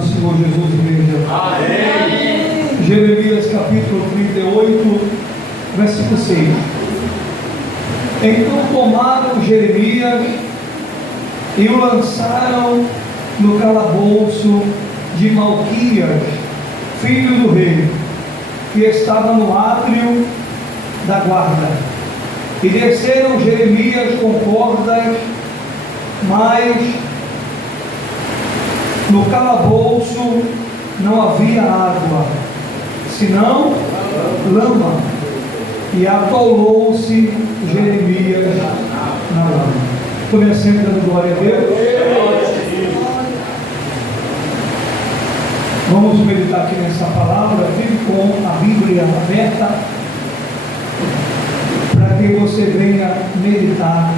do Senhor Jesus, igreja. Amém. Jeremias capítulo 38, versículo 6. Então tomaram Jeremias e o lançaram no calabouço de Malquias, filho do rei, que estava no átrio da guarda. E desceram Jeremias com cordas, mas no calabouço não havia água, senão lama, e atolou-se Jeremias na lama. Comecemos dando glória a Deus. Vamos meditar aqui nessa palavra. Fique com a Bíblia aberta, para que você venha meditar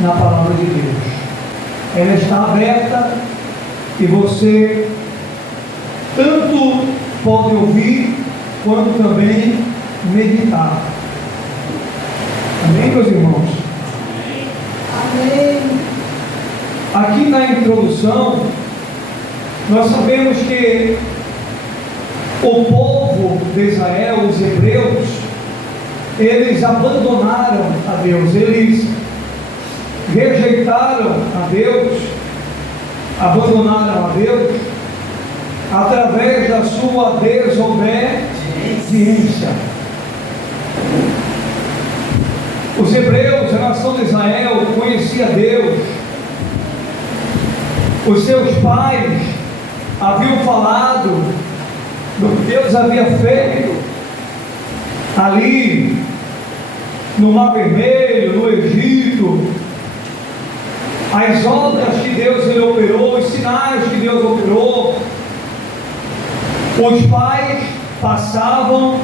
na palavra de Deus. Ela está aberta e você tanto pode ouvir quanto também meditar. Amém, meus irmãos? Amém. Aqui na introdução, nós sabemos que o povo de Israel, os hebreus, eles abandonaram a Deus, eles rejeitaram a Deus, abandonaram a Deus através da sua desobediência. Os hebreus, a nação de Israel, conhecia Deus. Os seus pais haviam falado do que Deus havia feito ali no Mar Vermelho, no Egito, as obras que Deus ele operou, os sinais que Deus operou. Os pais passavam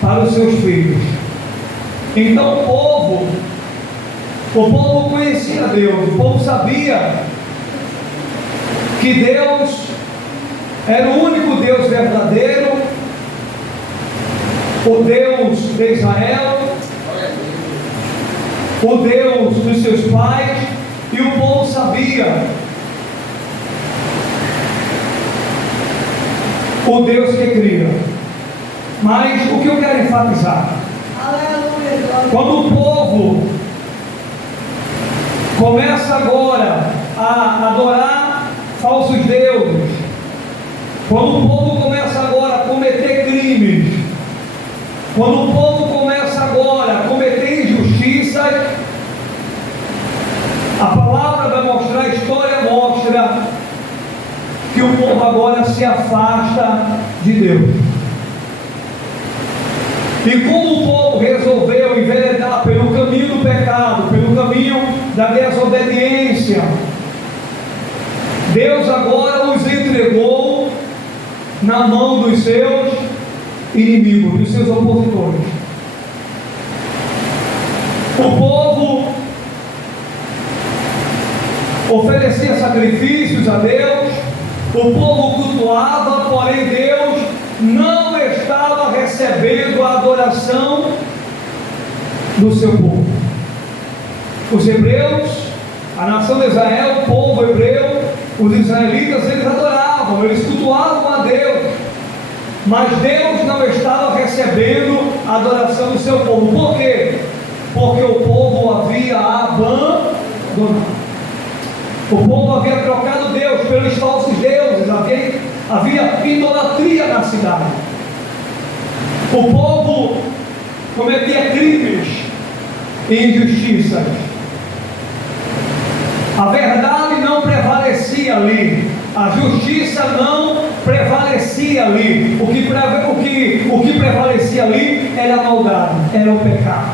para os seus filhos. Então o povo conhecia Deus, o povo sabia que Deus era o único Deus verdadeiro, o Deus de Israel, o Deus dos seus pais, e o povo sabia o Deus que cria. Mas o que eu quero enfatizar? Aleluia. Quando o povo começa agora a adorar falsos deuses, quando o povo começa agora a cometer crimes, quando o povo começa agora a cometer injustiças, a palavra vai mostrar, a história mostra que o povo agora se afasta de Deus. E como o povo resolveu enveredar pelo caminho do pecado, pelo caminho da desobediência, Deus agora os entregou na mão dos seus inimigos, dos seus opositores. O povo oferecia sacrifícios a Deus, o povo cultuava, porém Deus não estava recebendo a adoração do seu povo. Os hebreus, a nação de Israel, o povo hebreu, os israelitas, eles adoravam, eles cultuavam a Deus, mas Deus não estava recebendo a adoração do seu povo. Por quê? Porque o povo havia abandonado. O povo havia trocado Deus pelos falsos deuses, havia idolatria na cidade. O povo cometia crimes e injustiças. A verdade não prevalecia ali, a justiça não prevalecia ali. O que prevalecia ali era a maldade, era o pecado.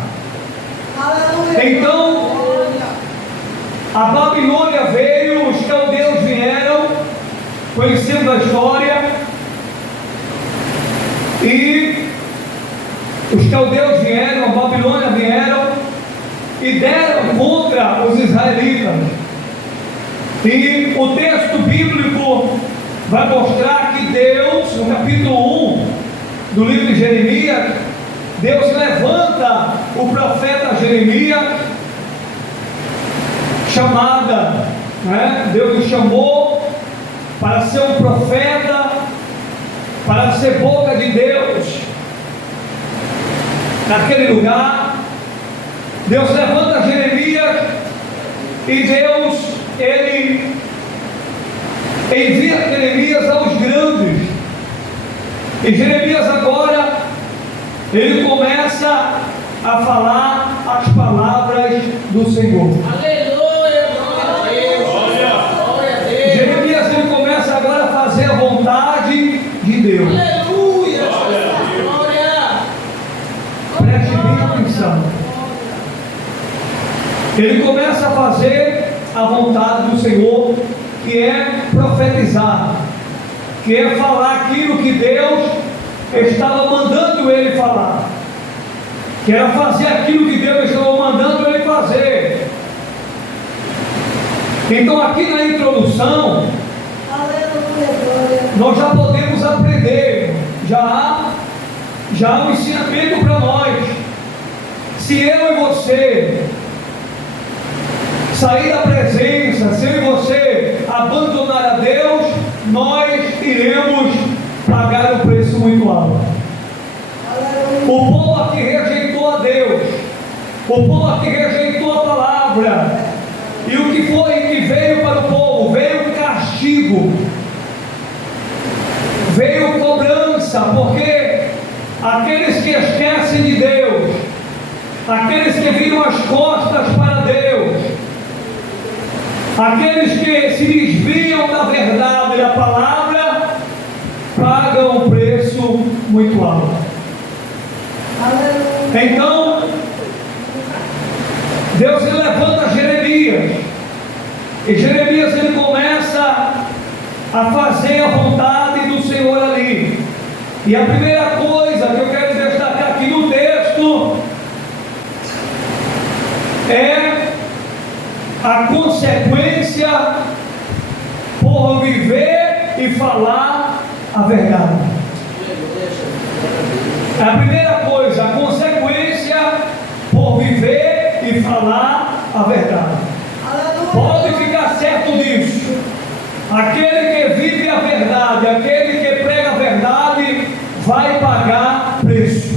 Aleluia. Então, a Babilônia veio, os caldeus vieram, conhecendo a história, e os caldeus vieram, a Babilônia vieram, e deram contra os israelitas. E o texto bíblico vai mostrar que Deus, no capítulo 1 do livro de Jeremias, Deus levanta o profeta Jeremias, chamada, né? Deus o chamou para ser um profeta, para ser boca de Deus naquele lugar. Deus levanta Jeremias e Deus, ele envia Jeremias aos grandes. E Jeremias agora, ele começa a falar as palavras do Senhor. Aleluia, glória a Deus. Glória a Deus. Jeremias, ele começa agora a fazer a vontade de Deus. Aleluia, glória. Preste bem atenção. Ele começa a fazer a vontade do Senhor, que é profetizar, que é falar aquilo que Deus estava mandando ele falar, que era fazer aquilo que Deus estava mandando ele fazer. Então, aqui na introdução, nós já podemos aprender, já há um ensinamento para nós. Se eu e você sair da presença, se eu e você abandonar a Deus, nós iremos pagar um preço muito alto. O povo aqui rejeitou a Deus, o povo aqui rejeitou a palavra, e o que foi que veio para o povo? Veio castigo, veio cobrança, porque aqueles que esquecem de Deus, aqueles que viram as costas para Deus, aqueles que se desviam da verdade da palavra, pagam um preço muito alto. Então, Deus ele levanta Jeremias, e Jeremias ele começa a fazer a vontade do Senhor ali. E a primeira coisa que eu quero destacar aqui no texto é a consequência por viver e falar a verdade. A primeira coisa, a consequência por viver e falar a verdade. Pode ficar certo disso. Aquele que vive a verdade, aquele que prega a verdade, vai pagar preço.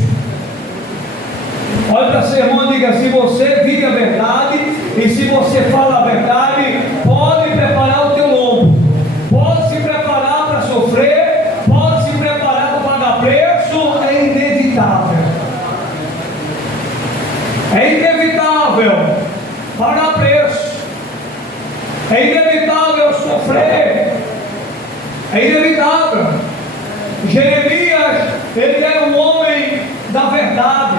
Olha para seu irmão e diga: se você vive a verdade e se você fala a verdade, pode preparar o teu lombo, pode se preparar para sofrer, pode se preparar para pagar preço. É inevitável, é inevitável pagar preço, é inevitável sofrer, é inevitável. Jeremias, ele era um homem da verdade.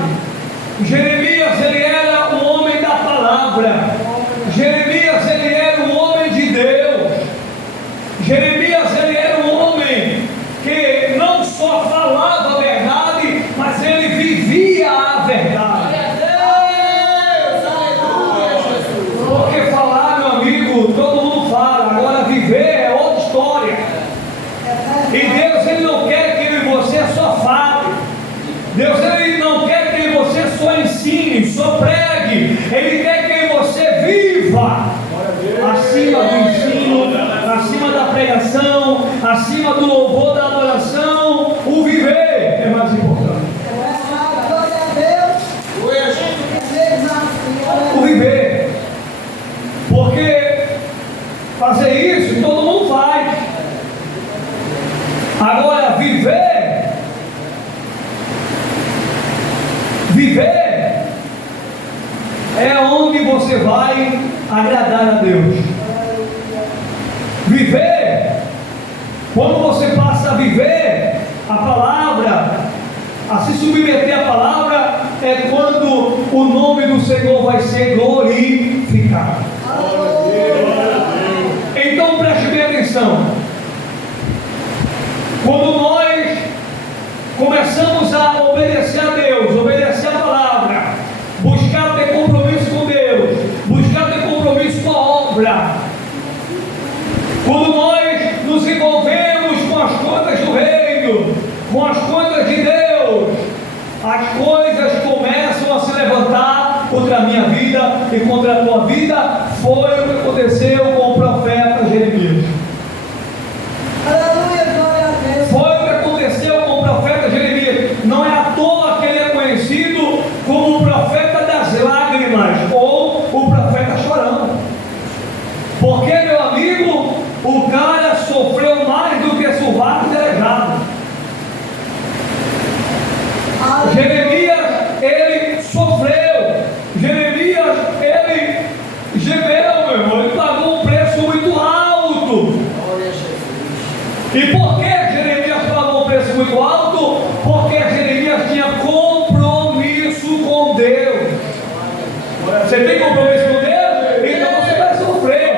Jeremias, ele era um homem da palavra. Jeremias, ele era um homem de Deus. Jeremias, ele era um homem que não só falava a verdade, mas ele vivia a verdade. Porque falar, meu amigo, todo mundo fala. Agora viver é outra história. E Deus, ele não quer que você só fale. Deus, ele não quer que você só ensine, só pregue. Ele quer que você viva acima do ensino, acima da pregação, acima do louvor, da adoração. O viver é mais importante. O viver. Porque fazer isso todo mundo faz. Agora viver é onde você vai agradar a Deus. Viver, quando você passa a viver a palavra, a se submeter à palavra, é quando o nome do Senhor vai ser glorificado. Então preste bem atenção. Quando nós começamos a obedecer a Deus, obedecer a palavra, buscar ter compromisso com Deus, buscar ter compromisso com a obra, quando nós nos envolvemos com as coisas do reino, com as coisas de Deus, as coisas começam a se levantar contra a minha vida e contra a tua vida. Foi o que aconteceu com o profeta Jeremias. sofreu mais do que soldado delegado. Jeremias, ele sofreu. Jeremias, ele gemeu, meu irmão. Ele pagou um preço muito alto. E por que Jeremias pagou um preço muito alto? Porque Jeremias tinha compromisso com Deus. Você tem compromisso com Deus? Então você vai sofrer.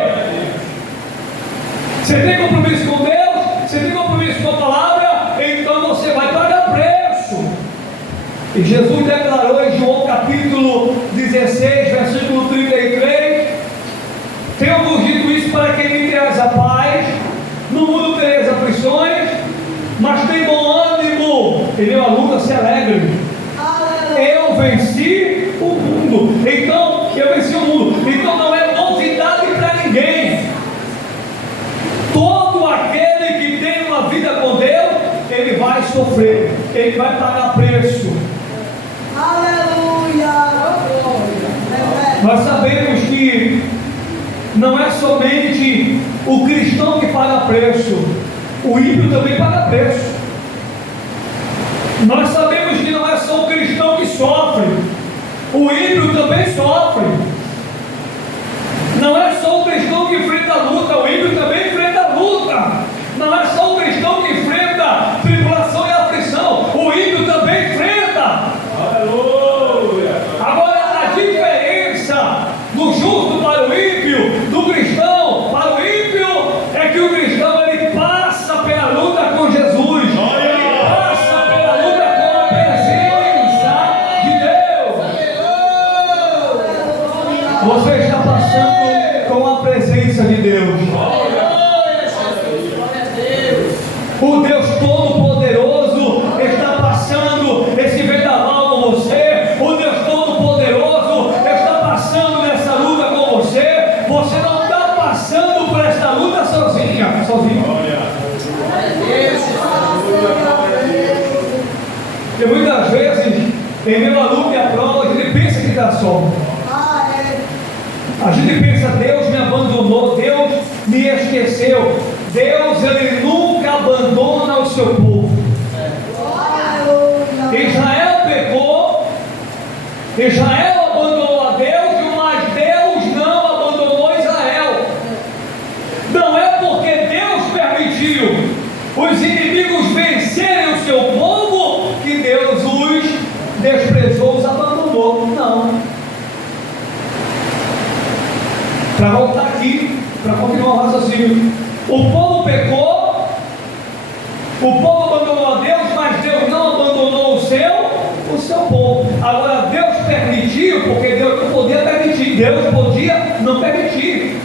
Você tem compromisso com Deus? Você tem compromisso com a palavra? Então você vai pagar preço. E Jesus declarou em João capítulo 16, versículo 33: tenho-vos dito isso para que me tenhais a paz. No mundo tereis aflições, mas tem bom ânimo. Em meio à luta se alegre. Eu venci o mundo. Então, eu venci o mundo. Então não é novidade para ninguém. Todo aquele que tem uma vida com Deus, ele vai sofrer, ele vai pagar preço. Aleluia! Nós sabemos que não é somente o cristão que paga preço, o ímpio também paga preço. Nós sabemos que não é só o cristão que sofre, o ímpio também sofre. Não é só o cristão que enfrenta a luta, o ímpio também enfrenta a luta. Não é só o cristão que enfrenta tribulação e aflição, o ímpio também enfrenta. Aleluia! Agora, a diferença do justo para o ímpio, do cristão para o ímpio, é que o cristão ele passa pela luta com Jesus, ele passa pela luta com a presença de Deus. Você está passando com a presença de Deus. O Deus Todo-Poderoso está passando esse vendaval com você. O Deus Todo-Poderoso está passando nessa luta com você. Você não está passando por esta luta sozinho. E muitas vezes, em meio à luta e à prova, a gente pensa que está só. A gente pensa, Deus me abandonou, Deus me esqueceu. Deus, ele nunca abandona o seu povo. Israel pecou, Israel abandonou a Deus, mas Deus não abandonou Israel. Não é porque Deus permitiu os inimigos vencerem o seu povo que Deus os desprezou, os abandonou. Não. Para voltar aqui, para continuar o raciocínio, o povo pecou, o povo abandonou a Deus, mas Deus não abandonou o seu povo. Agora Deus permitiu, porque Deus não podia permitir, Deus podia não permitir.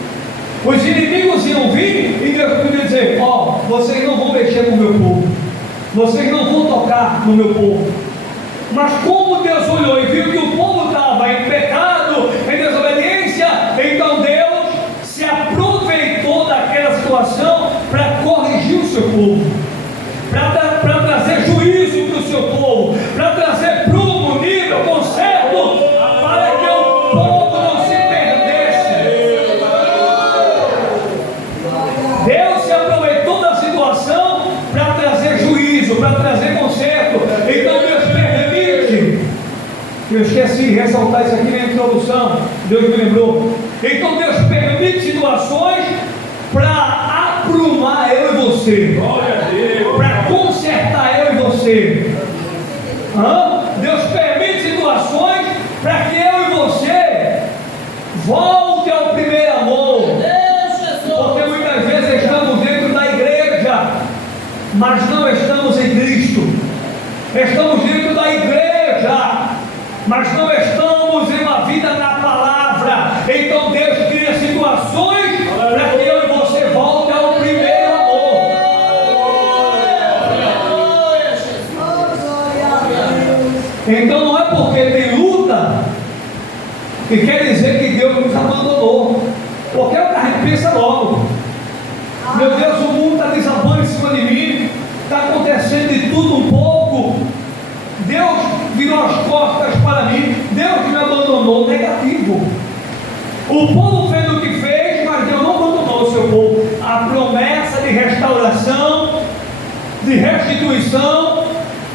Os inimigos iam vir e Deus podia dizer: ó, vocês não vão mexer com o meu povo, vocês não vão tocar no meu povo. Mas como Deus olhou e viu que o povo estava em pecado, em desobediência, então Deus se aproveitou daquela situação para corrigir o seu povo, para trazer juízo para o seu povo, para trazer prumo, nível, conserto, para que o povo não se perdesse. Deus se aproveitou da situação para trazer juízo, para trazer conserto. Então Deus permite. Eu esqueci de ressaltar isso aqui na introdução, Deus me lembrou. Então Deus permite situações para aprumar eu e você, para consertar eu e você. Deus permite situações para que eu e você volte ao primeiro amor. Porque muitas vezes estamos dentro da igreja, mas não estamos em Cristo. Estamos dentro da igreja, mas não estamos em uma vida na palavra. Então Deus cria situações para que eu e você volte ao primeiro amor. Então não é porque tem luta que quer dizer que Deus nos abandonou. Porque o carro pensa logo: meu Deus, o mundo está desabando em cima de mim, está acontecendo de tudo um pouco, Deus virou as costas para mim, Deus me abandonou. Negativo. O povo fez o que fez, mas Deus não abandonou o seu povo. A promessa de restaurar restauração, de restituição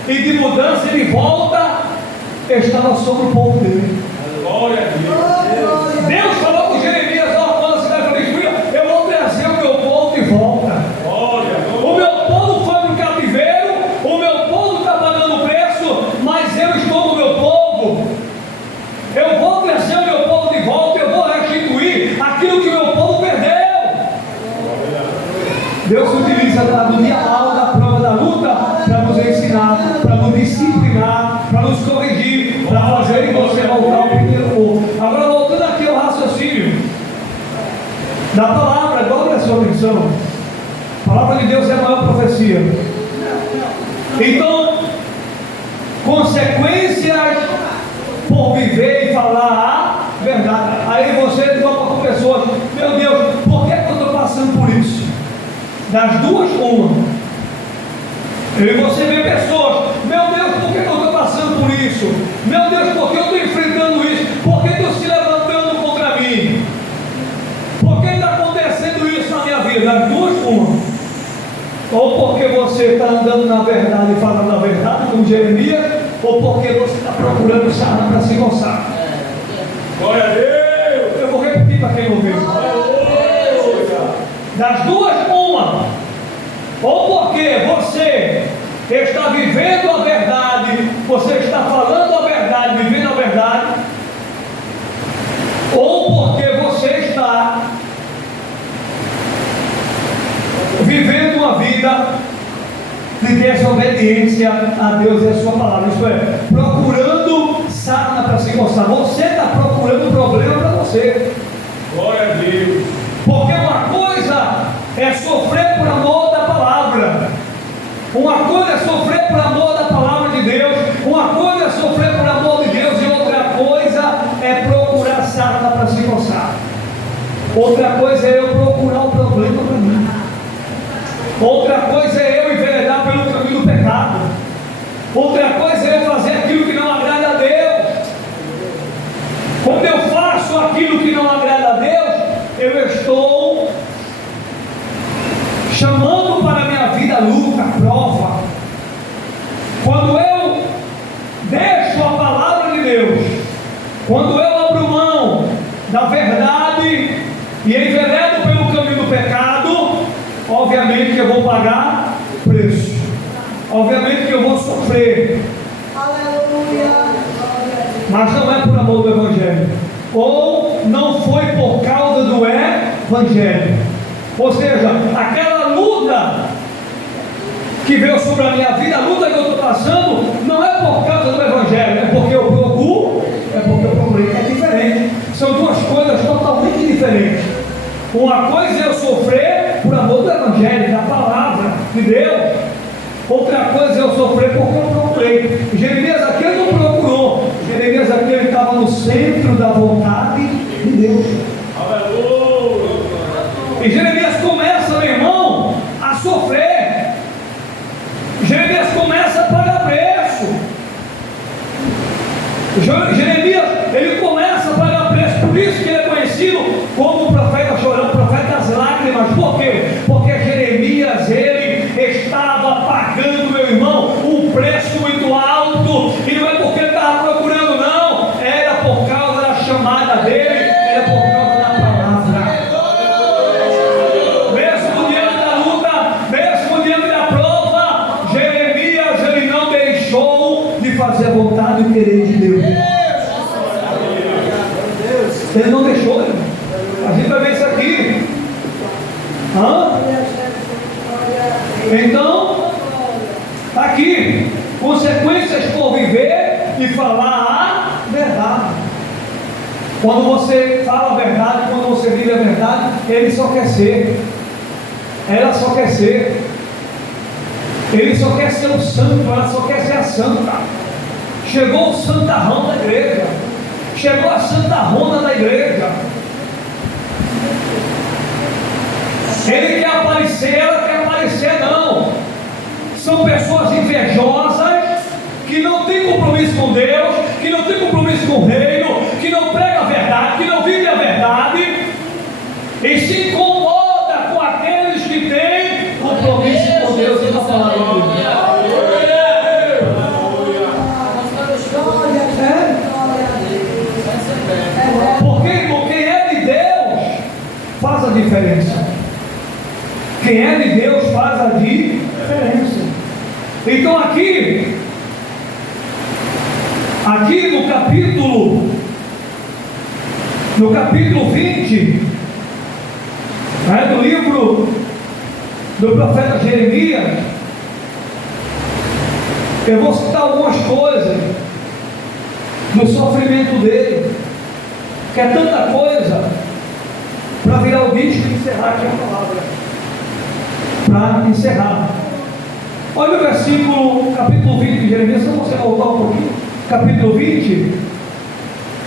e de mudança e de volta estava sobre o povo dele. Glória a Deus. Deus falou com Jeremias: ó, quando a cidade for destruída, eu vou trazer o meu povo de volta. O meu povo foi no cativeiro, o meu povo está pagando preço, mas eu estou no meu povo. Eu vou trazer o meu povo de volta, eu vou restituir aquilo que o meu povo perdeu. Deus utiliza do dia mal, da prova da luta, para nos ensinar, para nos disciplinar, para nos corrigir, para fazer você voltar ao primeiro povo. Agora, voltando aqui ao raciocínio da palavra, dobra a sua atenção. A palavra de Deus é a maior profecia. Então, consequências por viver e falar a verdade. Aí você toca com pessoas: meu Deus, por que eu estou passando por isso? Das duas, uma. E você vê pessoas: meu Deus, por que eu estou passando por isso? Meu Deus, por que eu estou enfrentando isso? Por que estou se levantando contra mim? Por que está acontecendo isso na minha vida? Das duas, uma. Ou porque você está andando na verdade e falando a verdade, como Jeremias, ou porque você está procurando sarna para se coçar. Glória a Deus. Eu vou repetir para quem ouviu. Das duas, uma. Ou porque você está vivendo a verdade, você está falando a verdade, vivendo a verdade, ou porque você está vivendo uma vida de desobediência a Deus e a sua palavra. Isto é, procurando sarna para se coçar. Você está procurando problema para você. Glória a Deus. Porque uma coisa é sofrer por amor da palavra, uma coisa é sofrer por amor da palavra de Deus, uma coisa é sofrer por amor de Deus, e outra coisa é procurar sarna para se coçar. Outra coisa é eu procurar o problema para mim. Outra coisa é eu enveredar pelo caminho do pecado. Outra coisa é eu fazer aquilo que não agrada a Deus. Quando eu faço aquilo que não agrada a Deus, eu estou chamando para a minha vida a luta, a prova. Quando eu deixo a palavra de Deus, quando eu abro mão da verdade e enveredo pelo caminho do pecado, obviamente que eu vou pagar preço, obviamente que eu vou sofrer. Aleluia. Mas não é por amor do Evangelho, ou não foi por causa do Evangelho. Ou seja, aquela luta que veio sobre a minha vida, a luta que eu estou passando, não é por causa do Evangelho, é porque eu procuro, é porque eu procurei. É diferente, são duas coisas totalmente diferentes. Uma coisa é eu sofrer por amor do Evangelho, da palavra de Deus. Outra coisa é eu sofrer porque eu procurei. Jeremias aqui ele não procurou. Jeremias aqui ele estava no centro da vontade de Deus. Aleluia. E Jeremias começa, meu irmão, a sofrer. Jeremias começa a pagar preço. Jeremias, ele começa a pagar preço. Por isso que ele é conhecido como o profeta chorão, o profeta das lágrimas. Por quê? Porque Jeremias, ele estava pagando, meu irmão, um preço muito alto. E não é porque ele estava procurando, não. Era por causa da chamada dele, era por causa da palavra. Mesmo diante da luta, mesmo diante da prova, Jeremias, ele não deixou de fazer a vontade e o querer de Deus. Ele não deixou, irmão. A gente vai ver isso aqui. Então, está aqui. Consequências por viver e falar a verdade. Quando você fala a verdade, quando você vive a verdade, ele só quer ser. Ela só quer ser. Ele só quer ser o santo, ela só quer ser a santa. Chegou o santarrão da igreja. Chegou a santarrona da igreja. Ele quer aparecer, ela quer aparecer, não. São pessoas invejosas, que não têm compromisso com Deus, que não têm compromisso com o reino, que não pregam a verdade, que não vivem a verdade, e se incomoda com aqueles que têm compromisso Então aqui no capítulo 20, do livro do profeta Jeremias, eu vou citar algumas coisas do sofrimento dele, que é tanta coisa para virar o bicho e encerrar aqui a palavra. Para encerrar, olha o versículo, capítulo 20 de Jeremias, só você voltar um pouquinho, capítulo 20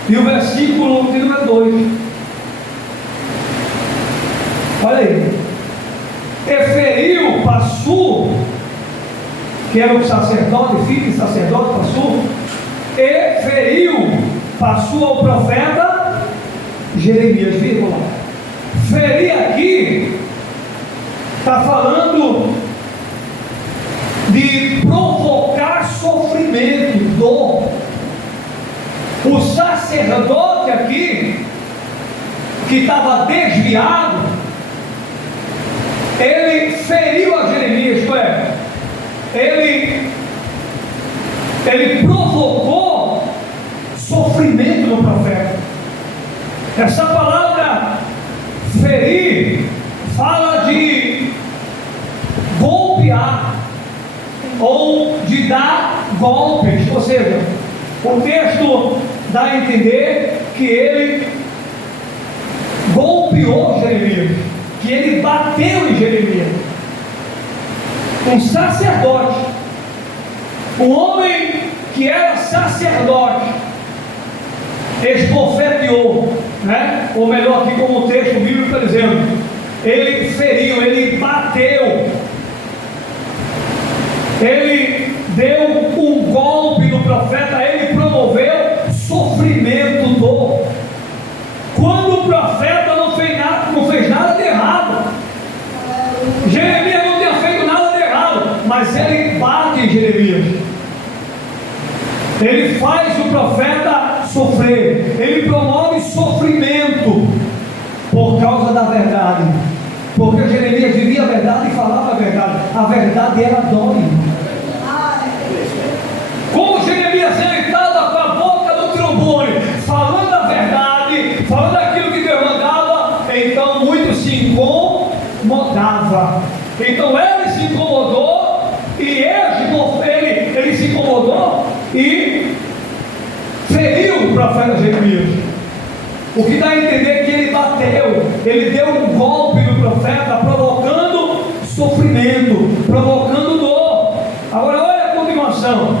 e o versículo de número 2. Olha aí. E feriu Passur, que era o sacerdote, filho de sacerdote Passur, e feriu Passur ao profeta Jeremias, vírgula. Ferir aqui está falando de provocar sofrimento, dor. O sacerdote aqui, que estava desviado, ele feriu a Jeremias, isto é, ele provocou sofrimento no profeta. Essa palavra ferir fala de golpear ou de dar golpes, ou seja, o texto dá a entender que ele golpeou Jeremias, que ele bateu em Jeremias. Um sacerdote, um homem que era sacerdote, esbofeteou, ou melhor, aqui como o texto bíblico está dizendo, ele feriu, ele bateu, ele deu um golpe no profeta, ele promoveu sofrimento, dor. Quando o profeta não fez nada de errado, Jeremias não tinha feito nada de errado, mas ele bate em Jeremias, ele faz o profeta sofrer, ele promove sofrimento por causa da verdade, porque Jeremias vivia a verdade e falava a verdade era dor. Como Jeremias estava com a boca no trombone, falando a verdade, falando aquilo que Deus mandava, então muito se incomodava. Então ele se incomodou e ele se incomodou e feriu o profeta Jeremias. O que dá a entender que ele bateu, ele deu um golpe no profeta, provocando sofrimento, provocando dor. Agora olha a continuação.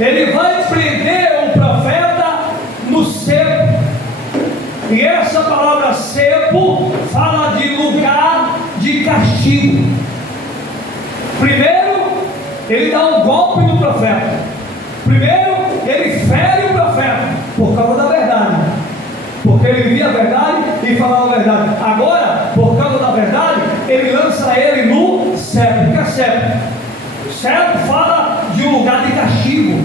Ele vai prender o profeta no cepo. E essa palavra cepo fala de lugar de castigo. Primeiro, ele dá um golpe no profeta. Primeiro, ele fere o profeta por causa da verdade, porque ele vivia a verdade e falava a verdade. Agora, por causa da verdade, ele lança ele no cepo. O que é cepo? Cepo fala de um lugar de castigo,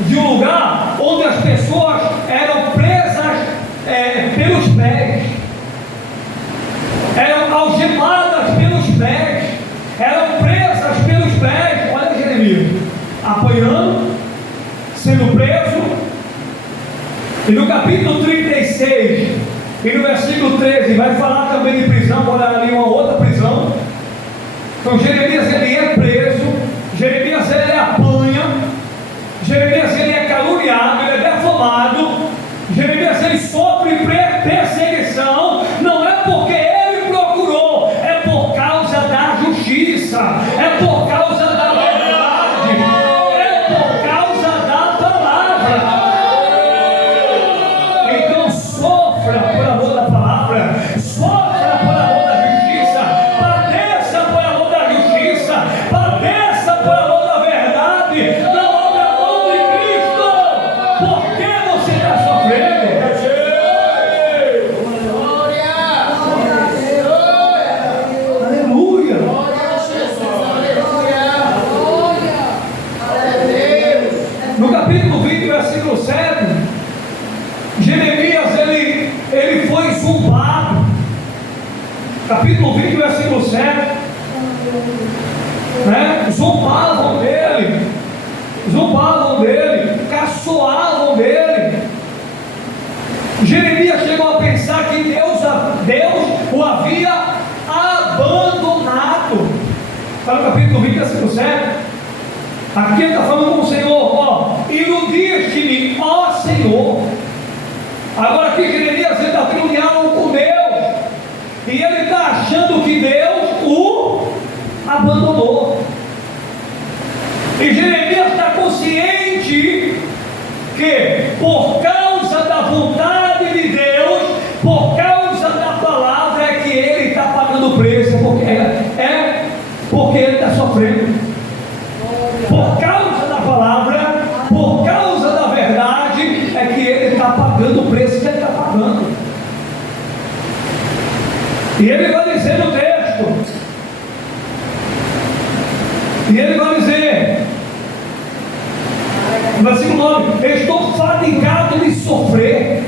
de um lugar onde as pessoas eram presas pelos pés, eram algemadas pelos pés, eram presas pelos pés. Olha Jeremias, apanhando, sendo preso. E no capítulo 36 e no versículo 13 vai falar também de prisão, agora ali uma outra prisão. Então Jeremias ele é preso, Jeremias ele apanha, Jeremias ele é caluniado, ele é defamado, Jeremias ele sofre perseguição, não é porque ele procurou, é por causa da justiça, é por causa da verdade, é por causa da palavra. Então sofra por amor da palavra, sofra por amor da justiça, padeça por amor da justiça, padeça por amor da verdade. Não abra mão de Cristo. Por que você está sofrendo? Aleluia. No capítulo 20, versículo 7, Jeremias ele foi zumbado. Capítulo 20, versículo 7, zombavam dele, caçoavam dele. Jeremias chegou a pensar que Deus o havia abandonado. Está no capítulo 20, versículo 7. Aqui ele está falando com o Senhor: iludiste-me, ó Senhor. Agora aqui Jeremias está tendo um diálogo com Deus, e ele está achando que Deus o abandonou. E Jeremias está consciente que, por causa da vontade de Deus, por causa da palavra, é que ele está pagando o preço, porque ele está sofrendo. Por causa da palavra, por causa da verdade, é que ele está pagando o preço que ele está pagando. E ele vai dizer no texto, no versículo 9: estou fatigado de sofrer.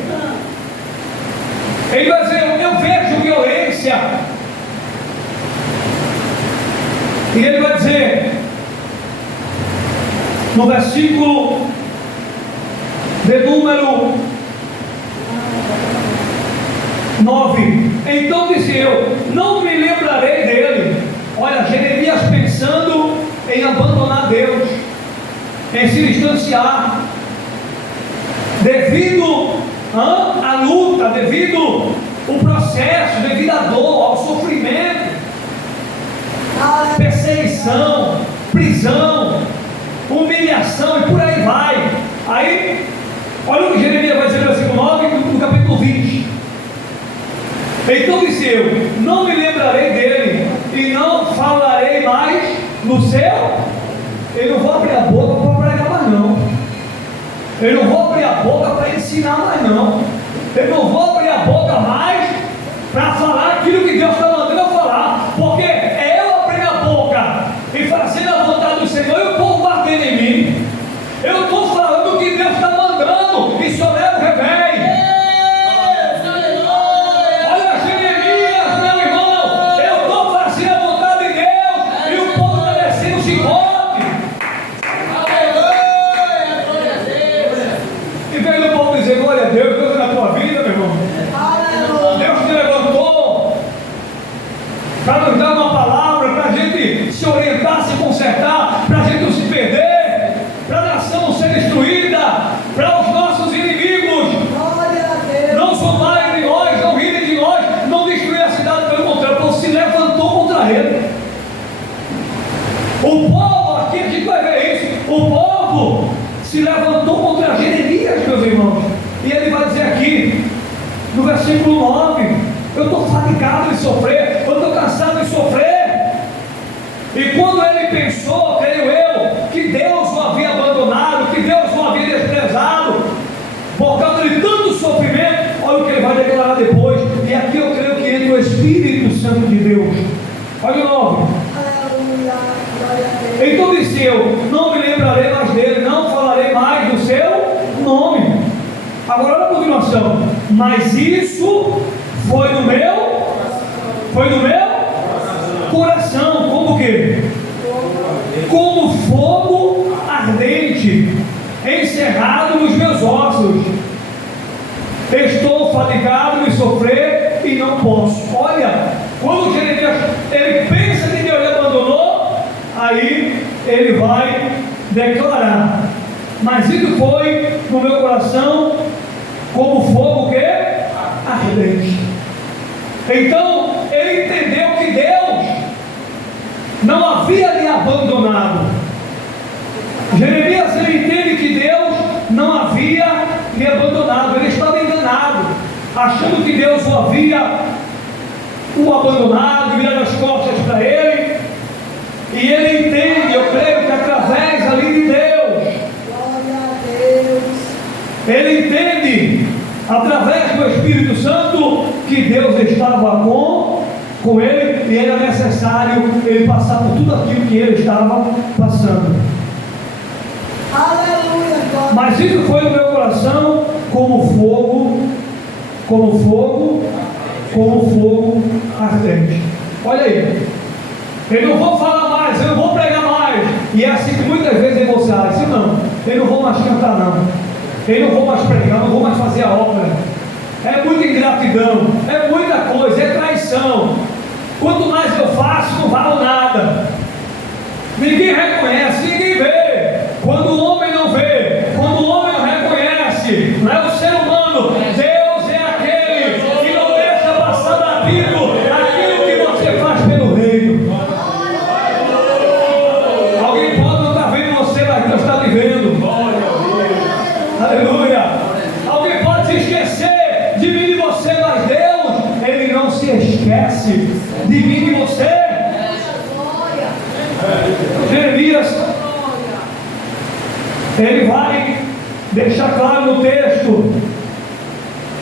Ele vai dizer: eu vejo violência. E ele vai dizer, no versículo de número 9: então disse eu, não me lembrarei dele. Olha, Jeremias pensando em abandonar Deus, em se distanciar, devido à luta, devido ao processo, devido à dor, ao sofrimento, perseguição, prisão, humilhação e por aí vai. Aí, olha o que Jeremias vai dizer no versículo 9 do capítulo 20: então disse eu, não me lembrarei dele e não falarei mais no céu. Eu não vou abrir a boca para pregar mais não. Eu não vou abrir a boca para ensinar mais não. Eu não vou abrir a boca mais para falar aquilo que Deus está mandando eu falar, porque é eu abrir a boca e fazer a vontade do Senhor e o povo batendo em mim. Eu estou falando o que Deus está mandando e só leva o revés. Para nos dar uma palavra, para a gente se orientar, se consertar, para a gente não se perder, para a nação ser destruída, para os nossos inimigos não zombarem de nós, não rirem de nós, não destruir a cidade, pelo contrário, porque se levantou contra ele. O povo, aqui a gente vai ver isso, o povo se levantou contra Jeremias, meus irmãos, e ele vai dizer aqui, no versículo 9: eu estou fatigado de sofrer, eu estou cansado de sofrer. E quando ele pensou, creio eu, que Deus o havia abandonado, que Deus o havia desprezado, por causa de tanto sofrimento, olha o que ele vai declarar depois. E aqui eu creio que entra o Espírito Santo de Deus. Olha o 9: então disse eu, não me lembrarei mais dele, não falarei mais do seu nome. Agora olha a continuação: mas isso foi no meu coração, como o quê? Como fogo ardente, encerrado nos meus ossos. Estou fatigado de sofrer e não posso. Olha, quando Jeremias ele pensa que Deus lhe abandonou, aí ele vai declarar: mas isso foi no meu coração como fogo que ardente. Então ele entendeu que Deus não havia lhe abandonado. Jeremias ele entende que Deus não havia lhe abandonado. Ele estava enganado, achando que Deus o havia abandonado, virando as costas para ele. E ele entende, eu creio que através ali de Deus, ele entende através do Espírito Santo que Deus estava com ele, e era necessário ele passar por tudo aquilo que ele estava passando. Aleluia, glória. Mas isso foi no meu coração como fogo ardente. Olha aí, eu não vou falar mais, eu não vou pregar mais, E é assim que muitas vezes você acha, não, eu não vou mais cantar não, eu não vou mais pregar, não vou mais fazer a obra. É muita ingratidão, é muita coisa, é traição. Quanto mais eu faço, não valo nada. Ninguém reconhece, ninguém vê. Quando o homem não vê, quando o homem não reconhece, não é o ser humano, Deus é aquele que não deixa passar batido aquilo que você faz pelo reino. Alguém pode não estar vendo você, mas Deus está te vendo. Aleluia. Alguém pode se esquecer de mim e de você, mas Deus, Ele não se esquece de mim e de você. Jeremias, ele vai deixar claro no texto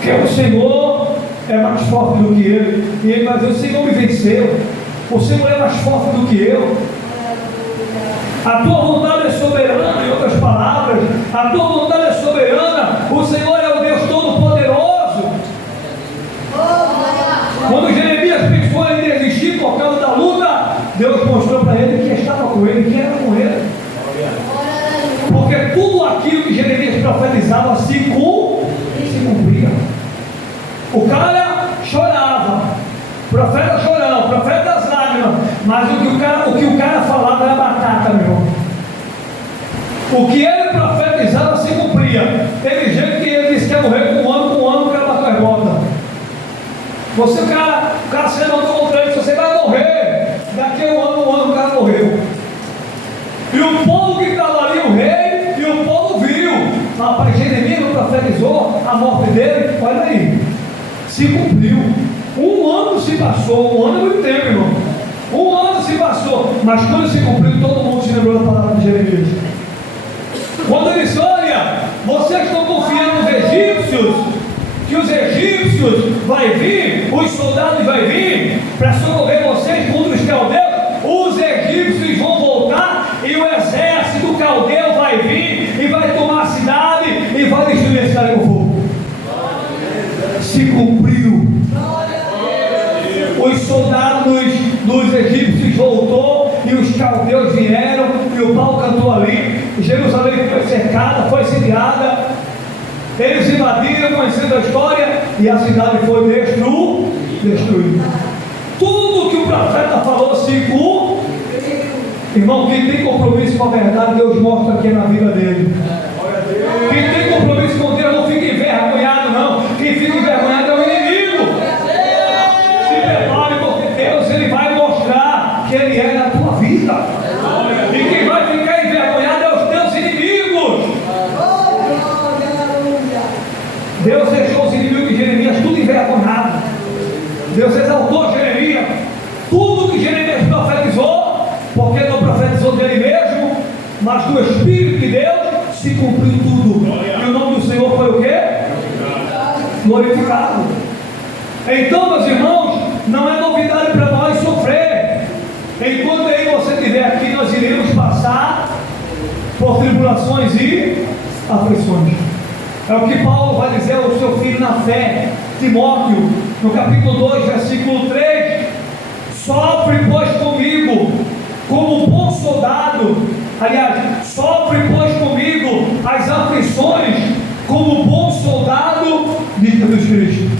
que o Senhor é mais forte do que ele, e ele vai dizer: o Senhor me venceu, o Senhor é mais forte do que eu, a tua vontade é soberana. Em outras palavras, a tua vontade é soberana, o Senhor é o Deus Todo-Poderoso. Quando Jeremias pensou em desistir por causa da luta, Deus mostrou para ele que estava com ele, que era com ele. Porque tudo aquilo que Jeremias profetizava se cumpria. O cara chorava, profeta chorão, profeta das lágrimas, mas o que o cara falava era batata, meu irmão. O que ele profetizava se cumpria. Teve gente que ele disse que ia morrer com um ano, o cara bateu as botas. O cara se levantou contra ele, você vai morrer. Daqui a um ano o cara morreu. E o povo que estava ali, o rei, e o povo viu. Rapaz, Jeremias não profetizou a morte dele, olha aí, se cumpriu. Um ano se passou, um ano é muito tempo, irmão. Um ano se passou, mas quando se cumpriu, todo mundo se lembrou da palavra de Jeremias. Quando ele disse: olha, vocês estão confiando nos egípcios, que os egípcios vai vir, os soldados vai vir para socorrer vocês contra os caldeus. Os egípcios vão voltar e o exército caldeu vai vir e vai tomar a cidade e vai destruir a cidade com fogo. Se cumpriu. Os soldados dos egípcios voltou e os caldeus vieram e o pau cantou ali. Jerusalém foi cercada, foi sitiada. Eles invadiram, conhecendo a história, e a cidade foi destruída. Tudo que o profeta falou se cumpriu. Irmão, quem tem compromisso com a verdade, Deus mostra aqui na vida dele. Quem tem compromisso com Deus não fica envergonhado, não. Quem fica envergonhado é o inimigo. Se prepare, porque Deus, Ele vai mostrar que Ele é na tua vida. E quem vai ficar envergonhado é os teus inimigos. Deus deixou os inimigos de Jeremias tudo envergonhado. Deus exaltou Jeremias. Tudo que Jeremias profetizou, porque não profetizou dele mesmo, mas do Espírito de Deus, se cumpriu tudo. E o nome do Senhor foi o quê? Glorificado. Então, meus irmãos, não é novidade para nós sofrer. Enquanto aí você estiver aqui, nós iremos passar por tribulações e aflições. É o que Paulo vai dizer ao seu filho na fé, Timóteo, no capítulo 2, versículo 3. Sofre, pois, comigo, como bom soldado. Aliás, sofre, pois, comigo as aflições, como bom soldado de Jesus Cristo.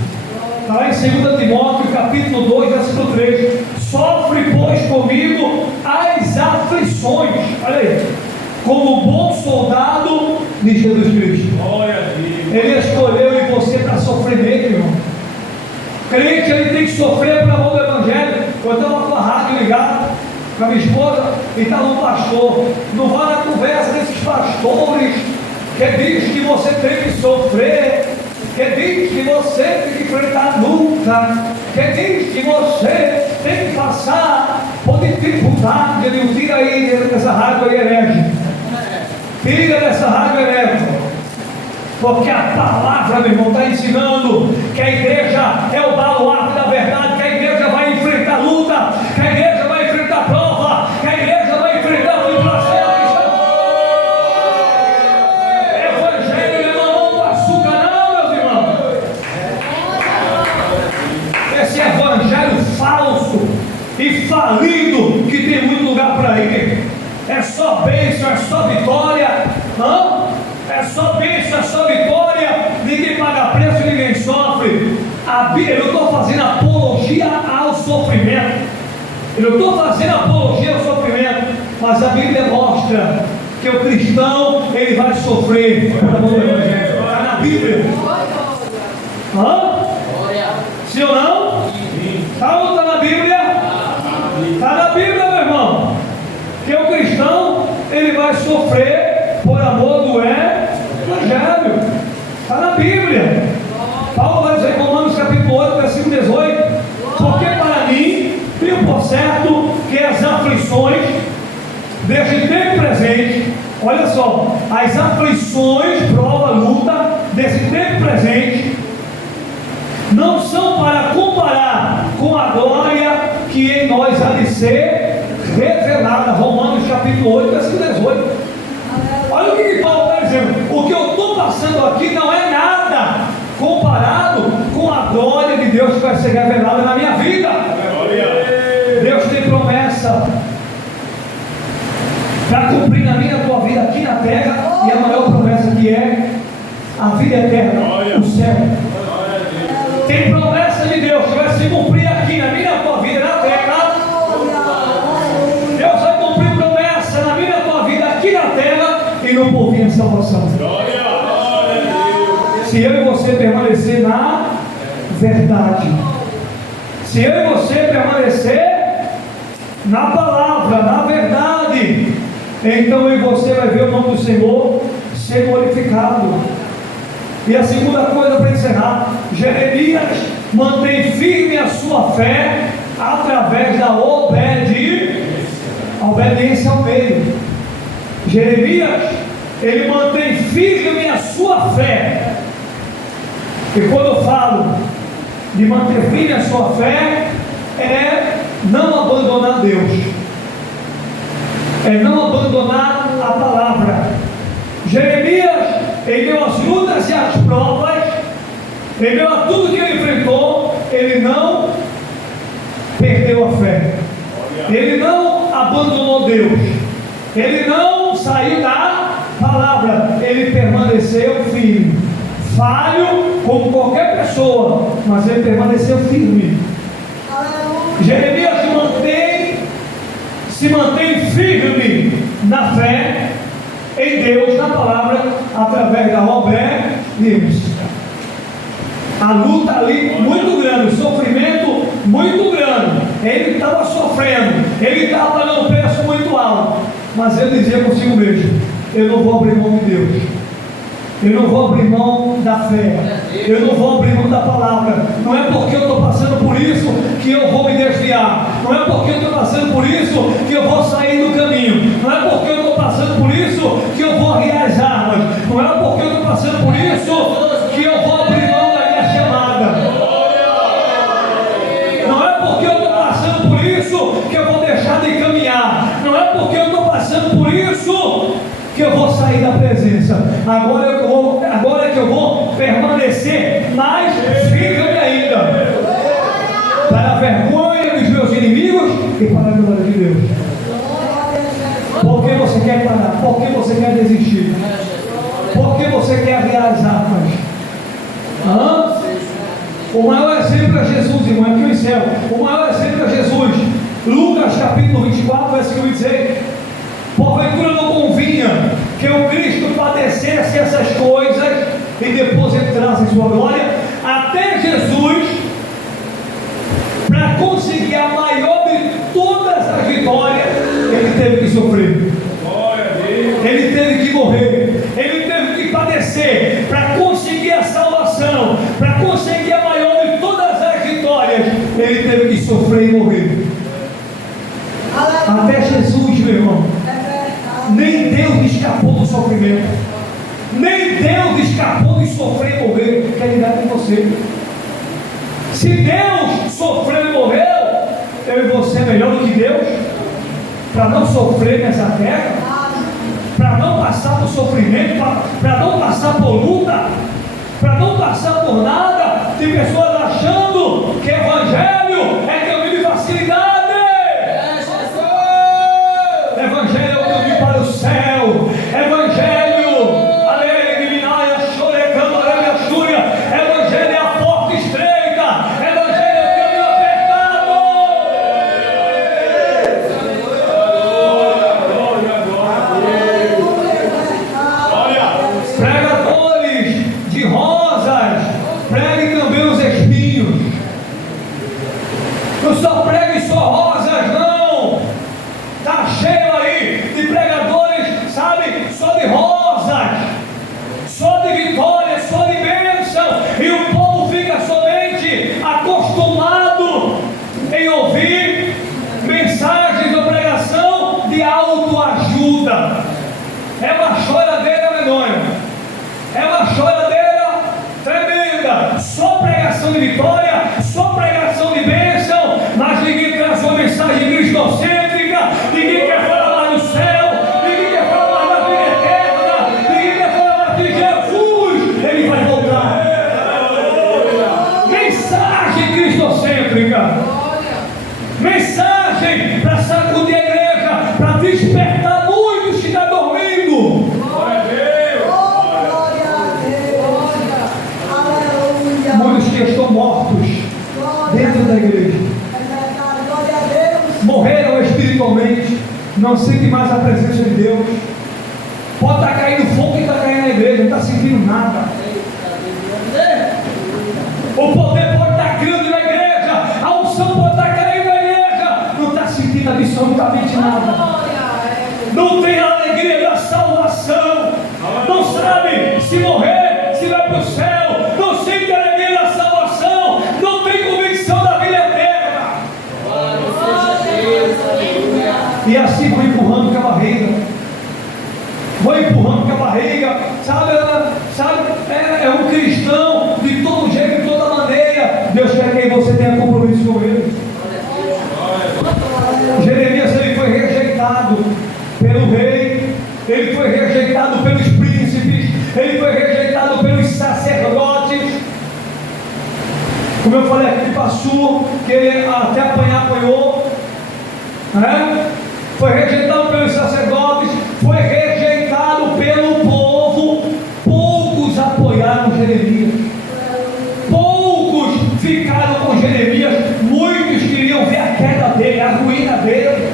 Está lá em 2 Timóteo, capítulo 2, versículo 3. Sofre, pois, comigo as aflições. Olha aí. Como bom soldado de Jesus Cristo. Ele escolheu e você para sofrer nele, irmão. Crente, ele tem que sofrer por amor do Evangelho. Eu estava com a rádio ligada com a minha esposa e estava um pastor. Não vá na conversa desses pastores que diz que você tem que sofrer, que diz que você tem que enfrentar luta, que diz que você tem que passar por dificuldade. Ele tira aí dessa rádio aí, herege. Tira dessa rádio herege. Porque a palavra, meu irmão, está ensinando que a igreja é o baluarte da verdade, que a igreja vai enfrentar luta, que a igreja vai enfrentar prova, que a igreja vai enfrentar tribulação. Evangelho não é mamão com açúcar, não, meus irmãos. Esse evangelho falso e falido que tem muito lugar para ir. É só só bênção, é só vitória. É só bênção, é só vitória. Ninguém paga preço, ninguém sofre. Eu não estou fazendo apologia ao sofrimento. Eu não estou fazendo apologia ao sofrimento. Mas a Bíblia mostra que o cristão, ele vai sofrer por amor do Evangelho. Está na Bíblia. Sim ou não? Está ou não está na Bíblia? Está na Bíblia, meu irmão. Que o cristão, ele vai sofrer por amor do Evangelho. Está na Bíblia. Paulo vai dizer em Romanos capítulo 8, versículo 18: porque para mim, tenho por certo que as aflições deste tempo presente, olha só, as aflições, prova, luta desse tempo presente, não são para comparar com a glória que em nós há de ser revelada. Romanos capítulo 8, versículo 18. Olha o que Paulo está dizendo. O que eu estou passando aqui não é nada comparado com a glória de Deus que vai ser revelada na minha vida. Deus tem promessa para cumprir na minha tua vida aqui na terra, e a maior promessa que é a vida eterna, o céu. Tem promessa de Deus que vai se cumprir aqui na minha tua vida na terra. Deus vai cumprir promessa na minha tua vida aqui na terra e no porvir a salvação. Se eu e você permanecer na verdade, se eu e você permanecer na palavra, na verdade, então eu e você vai ver o nome do Senhor ser glorificado. E a segunda coisa para encerrar: Jeremias mantém firme a sua fé através da obediência ao meio. Jeremias, ele mantém firme a sua fé. E quando eu falo de manter firme a sua fé, é não abandonar Deus, é não abandonar a palavra. Jeremias, ele deu as lutas e as provas, ele deu a tudo que ele enfrentou, ele não perdeu a fé, ele não abandonou Deus, ele não saiu da palavra, ele permaneceu firme. Falho como qualquer pessoa, mas ele permaneceu firme. Jeremias se mantém firme na fé em Deus, na palavra, através da obediência. A luta ali muito grande, o sofrimento muito grande. Ele estava sofrendo, ele estava pagando um preço muito alto, mas ele dizia consigo mesmo: eu não vou abrir mão de Deus. Eu não vou abrir mão da fé, eu não vou abrir mão da palavra. Não é porque eu estou passando por isso que eu vou me desviar, não é porque eu estou passando por isso que eu vou sair do caminho, não é porque eu estou passando por isso que eu vou arriar as armas, não é porque eu estou passando por isso que eu vou abrir mão da minha chamada, não é porque eu estou passando por isso que eu vou deixar de caminhar, não é porque eu estou passando por isso que eu vou sair da presença. Agora é que eu vou permanecer mais firme ainda, para a vergonha dos meus inimigos e para a glória de Deus. Por que você quer parar? Por que você quer desistir? Por que você quer arriar as armas? O maior exemplo é Jesus, irmão. Aqui eu encerro. O maior exemplo é Jesus. Lucas capítulo 24, versículo 26. Porventura não convinha que o Cristo padecesse essas coisas e depois entrasse em sua glória. Até Jesus, para conseguir a maior de todas as vitórias, ele teve que sofrer, ele teve que morrer, ele teve que padecer para conseguir a salvação, para conseguir a maior de todas as vitórias. Ele teve que sofrer e morrer. Até Jesus, meu irmão. Nem Deus escapou do sofrimento, nem Deus escapou de sofrer e morrer. Quer lidar com você? Se Deus sofreu e morreu, eu e você é melhor do que Deus para não sofrer nessa terra, para não passar por sofrimento, para não passar por luta, para não passar por nada. Tem pessoas achando que evangelho é caminho de facilidade. Evangelho é o caminho para o de autoajuda. É uma choradeira medonha. É uma choradeira tremenda. Só pregação de vitória, só pregação de bênção, mas ninguém traz uma mensagem cristocêntrica, ninguém quer falar mais do céu, ninguém quer falar mais da vida eterna, ninguém quer falar mais de Jesus, ele vai voltar. Mensagem cristocêntrica, mensagem para sacudir a igreja, para despertar muitos que estão dormindo. Muitos que estão mortos dentro da igreja, morreram espiritualmente, não sentem mais a presença de Deus. Pode estar caindo fogo e está caindo na igreja, não está sentindo nada. O poder pode estar grande na igreja, a unção pode estar caindo na igreja, não está sentindo absolutamente nada. Não tem a alegria da salvação, não sabe se morrer, se vai para o céu, não sente a alegria da salvação, não tem convicção da vida eterna. E assim vou empurrando com a barriga, sabe, é um cristão de todo jeito, de toda maneira. Deus quer que você tenha compromisso com ele. Jeremias, ele foi rejeitado pelo rei, ele foi rejeitado pelos príncipes, ele foi rejeitado pelos sacerdotes. Como eu falei aqui para Pastor, que ele até apanhou, né? Foi rejeitado pelos sacerdotes, foi rejeitado pelo povo. Poucos apoiaram Jeremias, poucos ficaram com Jeremias, muitos queriam ver a queda dele, a ruína dele,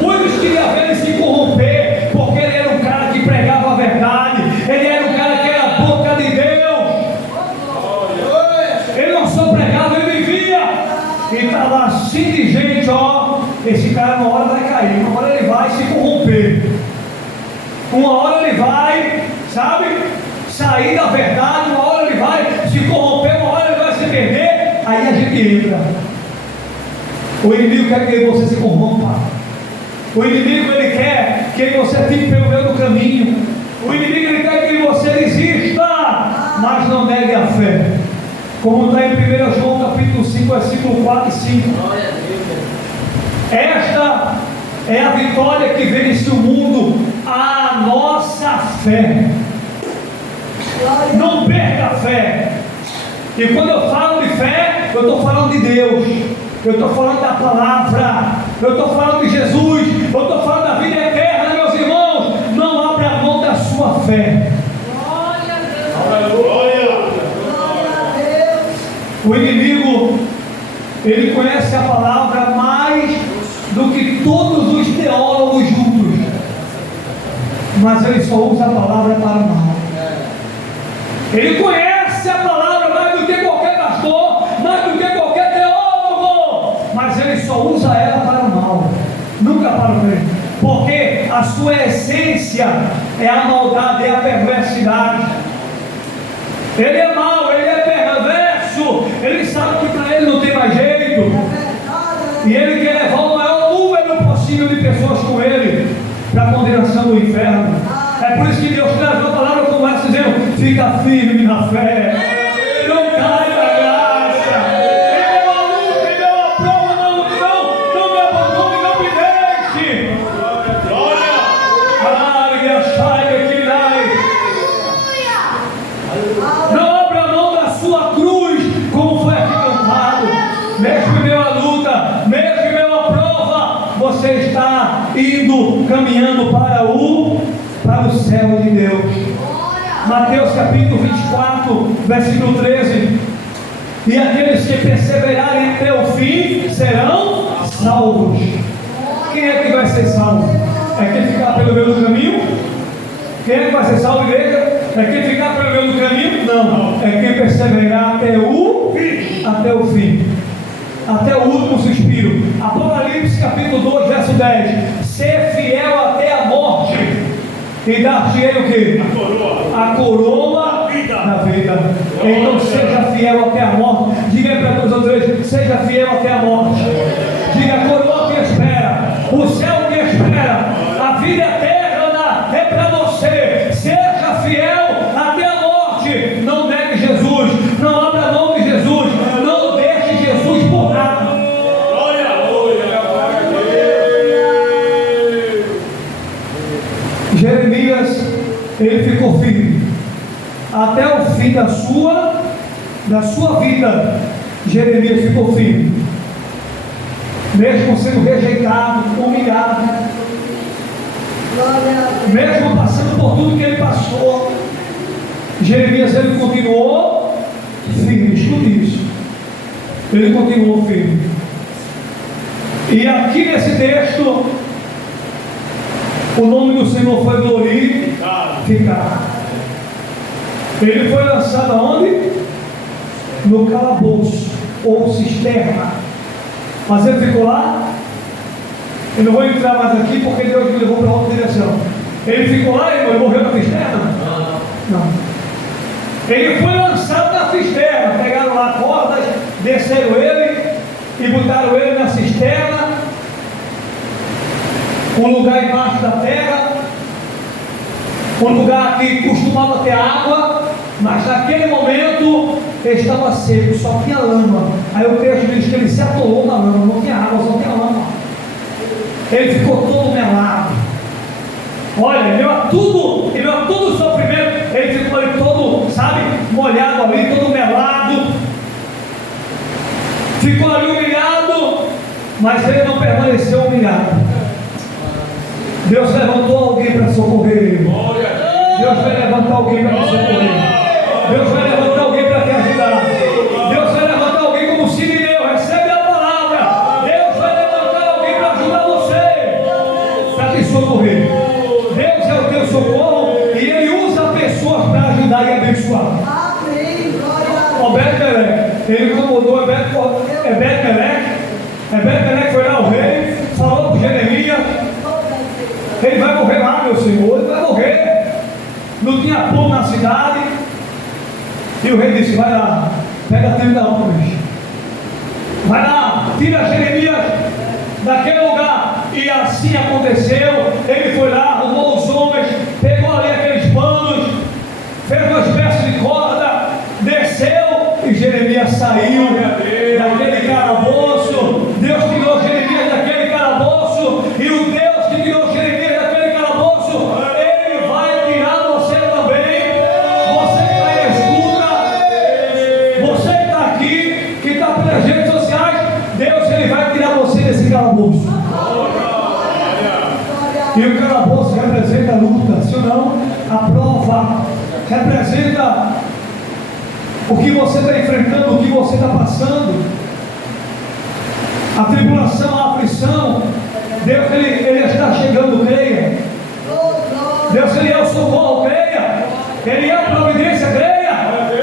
muitos queriam ver ele se corromper, porque ele era um cara que pregava a verdade, ele era um cara que era a boca de Deus, ele não só pregava, ele vivia, e estava assim de gente, ó, esse cara uma hora vai cair, uma hora ele vai se corromper, uma hora ele vai, sabe, sair da verdade, uma hora ele vai se corromper, uma hora ele vai se perder. Aí a gente entra. O inimigo quer que você se corrompa, o inimigo ele quer que você fique pelo meio do caminho, o inimigo ele quer que você desista, mas não negue a fé, como está em 1 João capítulo 5, versículo 4 e 5. Esta é a vitória que vence o mundo, a nossa fé. Não perca a fé. E quando eu falo de fé, eu estou falando de Deus, eu estou falando da palavra, eu estou falando de Jesus, eu estou falando da vida eterna, meus irmãos. Não abra mão da sua fé. O inimigo, ele conhece a palavra mais do que todos os teólogos juntos, mas ele só usa a palavra para o mal. Ele conhece a palavra mais do que qualquer pastor, mais do que qualquer teólogo, mas ele só usa ela para o mal, nunca para o bem, porque a sua essência é a maldade, é a perversidade. Ele é mau, ele é perverso, ele sabe que para ele não tem mais jeito, e ele quer levar o maior número possível de pessoas com ele para a condenação do inferno. É por isso que Deus traz uma palavra como essa, dizendo: fica firme na fé, não cai da graça, ele deu a luta, ele deu a prova, não me abandone, não me deixe. Não abra mão da sua cruz, como foi aqui cantado. Mesmo em meio à luta, mesmo em meio à prova, você está indo, caminhando para o céu de Deus. Mateus capítulo 24, versículo 13: e aqueles que perseverarem até o fim serão salvos. Quem é que vai ser salvo? É quem ficar pelo meio do caminho? Quem é que vai ser salvo, igreja? É quem ficar pelo meio do caminho? Não, é quem perseverar até o fim, até o último suspiro. Apocalipse capítulo 2, verso 10: ser fiel até a morte, e dar-te ele o quê? A coroa da vida. Então seja fiel até a morte. Diga para todos os outros: seja fiel até a morte. Diga: a coroa que espera, o céu que espera, vida eterna é para você. Seja fiel até a morte. Não negue Jesus. Não abra mão de Jesus. Não deixe Jesus por nada. Jeremias, ele ficou firme até o fim da sua vida. Jeremias ficou firme, mesmo sendo rejeitado, humilhado, mesmo passando por tudo que ele passou. Jeremias, ele continuou firme. Escute isso, ele continuou firme. E aqui nesse texto, o nome do Senhor foi glorificado. Ele foi lançado aonde? No calabouço ou cisterna. Mas ele ficou lá. Eu não vou entrar mais aqui porque Deus me levou para outra direção. Ele ficou lá e ele morreu na cisterna? Não. Ele foi lançado na cisterna. Pegaram lá cordas, desceram ele e botaram ele na cisterna, um lugar embaixo da terra, um lugar que costumava ter água, mas naquele momento estava seco, só tinha lama. Aí o texto diz que ele se atolou na lama, não tinha água, só tinha lama. Ele ficou todo melado. Olha, ele viu todo sofrimento, ele ficou ali todo, sabe, molhado ali, todo melado. Ficou ali humilhado, mas ele não permaneceu humilhado. Deus levantou alguém para socorrer ele. Deus vai levantar alguém para te socorrer. Deus vai levantar alguém para te ajudar. Deus vai levantar alguém como Sirineu. Recebe a palavra. Deus vai levantar alguém para ajudar você, para te socorrer. Deus é o teu socorro e Ele usa pessoas para ajudar e abençoar. Obed-Meleque, ele incomodou Obed-Meleque. Obed-Meleque foi lá o rei, falou para Jeremias: ele vai morrer lá, meu senhor, ele vai morrer. Não tinha pão na cidade. E o rei disse: vai lá, pega 30 homens, vai lá, tira Jeremias daquele lugar. E assim aconteceu. Ele foi lá, arrumou os homens, pegou ali aqueles panos, fez uma espécie de corda, desceu, e Jeremias saiu daquele calabouço. Deus tirou Jeremias daquele calabouço, e o Deus que tirou Jeremias daquele calabouço, Ele vai tirar você também. Você que está aí na escuta, você que está aqui, que está pelas redes sociais, Deus, Ele vai tirar você desse calabouço. E o calabouço representa a luta, se não, a prova representa o que você está enfrentando, o que você está passando, a tribulação, a aflição. Deus, Ele está chegando, creia. Deus, Ele é o socorro, creia. Ele é a providência, creia.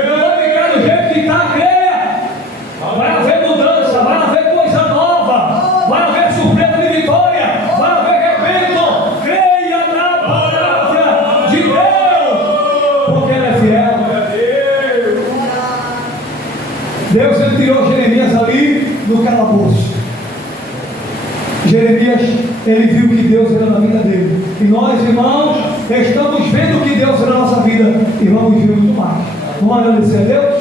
Não vai ficar do jeito que está, creia. Vai haver mudança, vai haver coisa nova, vai haver surpresa de vitória, vai haver rebento. Creia na palavra de Deus, porque Ele é fiel. Deus, Ele tirou Jeremias ali no calabouço. Jeremias, ele viu que Deus era na vida dele. E nós, irmãos, estamos vendo que Deus era na nossa vida. E vamos ver muito mais. Vamos agradecer a Deus.